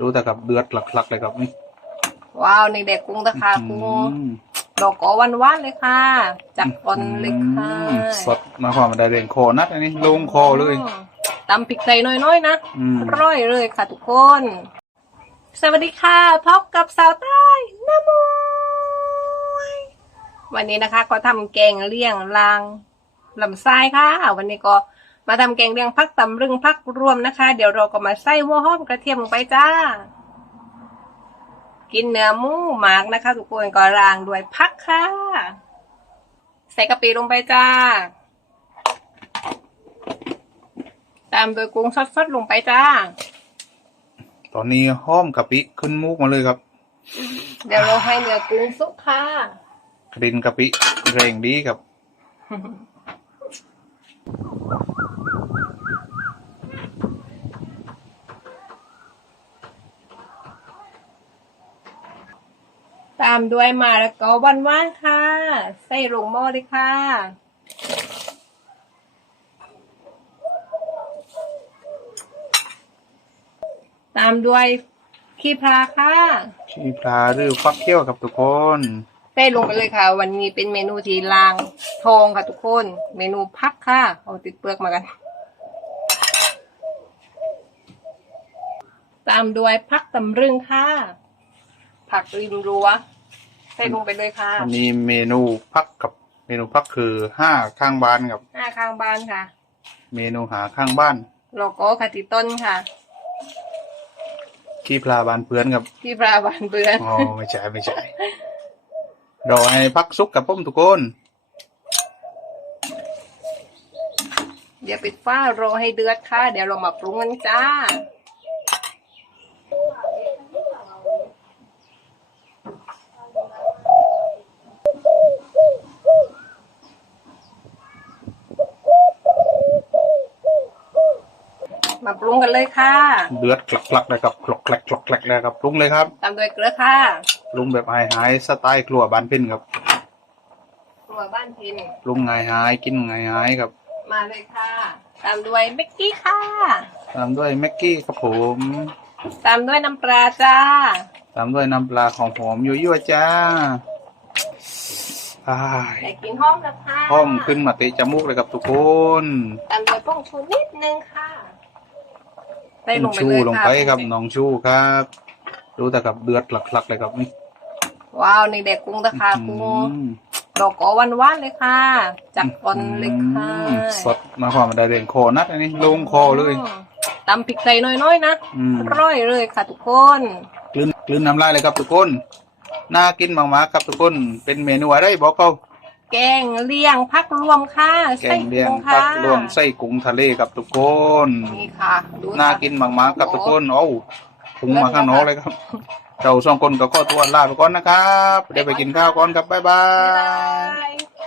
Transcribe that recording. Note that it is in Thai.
ดูแต่กับเดือดหลักๆเลยครับนี่ว้าวนี่เด็กกุ้งตะขากุ้งอืมดอกกอวันวานๆเลยค่ะ จากก่อนเลยค่ะอืมสดมาความได้เร่งคอนัดอันนี้ลงคอเลยอืมตำพริกใส่น้อยๆนะอืมอร่อยเลยค่ะทุกคน สวัสดีค่ะพบกับสาวใต้น้ำมวยวันนี้นะคะ ก็ทำแกงเลี่ยงลางลำไส้ค่ะ วันนี้ก็ มาทำแกงเลี่ยงพักตำรึงพักรวมนะคะ เดี๋ยวเราก็มาใส่หัวหอมกระเทียมลงไปจ้า กินเนื้อหมูหมากนะคะ ทุกคนก็รางด้วยพักค่ะ ใส่กะปิลงไปจ้า ตามโดยกุ้งสดๆลงไปจ้า ตอนนี้ห้อมกะปิขึ้นมุกมาเลยครับเดี๋ยวเราให้เนื้อกุ้งสุกค่ะ กลิ่นกะปิแรงดีครับ ตามด้วยมาแล้วก็วันว่านค่ะ ใส่ลงหม้อเลยค่ะ ตามด้วยขี้พลาค่ะ ขี้ปลาหรือฟักเขี้ยวครับทุกคน ใส่ลงไปเลยค่ะ วันนี้เป็นเมนูที่ลางทองค่ะทุกคน เมนูพักค่ะเอาติดเปลือกมากัน ตามด้วยพักตำรึงค่ะ ผักริมรั้วใส่ลงไปเลยค่ะอันนี้เมนูพักกับเมนูพักคือห้าข้างบ้านครับหน้าข้างบ้านค่ะเมนูหาข้างบ้านโลโก้คาติต้นค่ะ ขี้ปลาบานเพื่อนครับที่ปลาบานเบือน อ๋อไม่ใช่ไม่ใช่ รอให้พักซุกกับผมทุกคนเดี๋ยวปิดฝ้ารอให้เดือดค่ะ เดี๋ยวเรามาปรุงกันจ้า มาปรุงกันเลยค่ะ เดือดคลักๆเลยครับคลอกแคลกคลอกแคลกเลยครับปรุงเลยครับตามด้วยเกลือค่ะปรุงแบบหายหายๆสไตล์ครัวบานเพินครับครัวบ้านพินปรุงหายหายๆกินหายหายๆครับมาเลยค่ะ ตามด้วยเบกกี้ค่ะ ตามด้วยแม็กกี้ครับผมตามด้วยน้ำปลาจ้า ตามด้วยน้ำปลาของหอมยั่วๆจ้าอ้ายใส่กลินหอมแล้วค่ะหอมขึ้นมาเตะจมูกเลยครับทุกคน ตามด้วยป้งชูนิดนึงค่ะ ใส่ลงไปชูเลยลงค่ะไปครับน้องชูครับ ดูแต่กับเดือดหลักๆเลยครับนี่ว้าวนี่เด็กกุ้งตะขากุ้งอืมดอกกอวันวานๆเลยค่ะ จากก่อนเลยค่ะอืมสดมาความได้เร่งคอนัดอันนี้ลงคอเลยอืมตำพริกใส่น้อยๆนะอืมอร่อยเลยค่ะทุกคนกลืนกลืนน้ำลายเลยครับทุกคนน่ากินมากๆครับทุกคนเป็นเมนูอะไรบอกเขา แกงเลี่ยงพักรวมค่ะแกไส้งเลียงกุ้งผัค่ะกรวมไส้กุ้งทะเลครับทุกคนนี่ค่ะดูน่ากินมากๆครับทุกคนโอ้ถุงมาข้างนอกเลยครับ เราสองคนก็ขอตัวลาไปก่อนนะครับ เดี๋ยวไปกินข้าวก่อนครับบ๊ายบาบ๊ายยบาย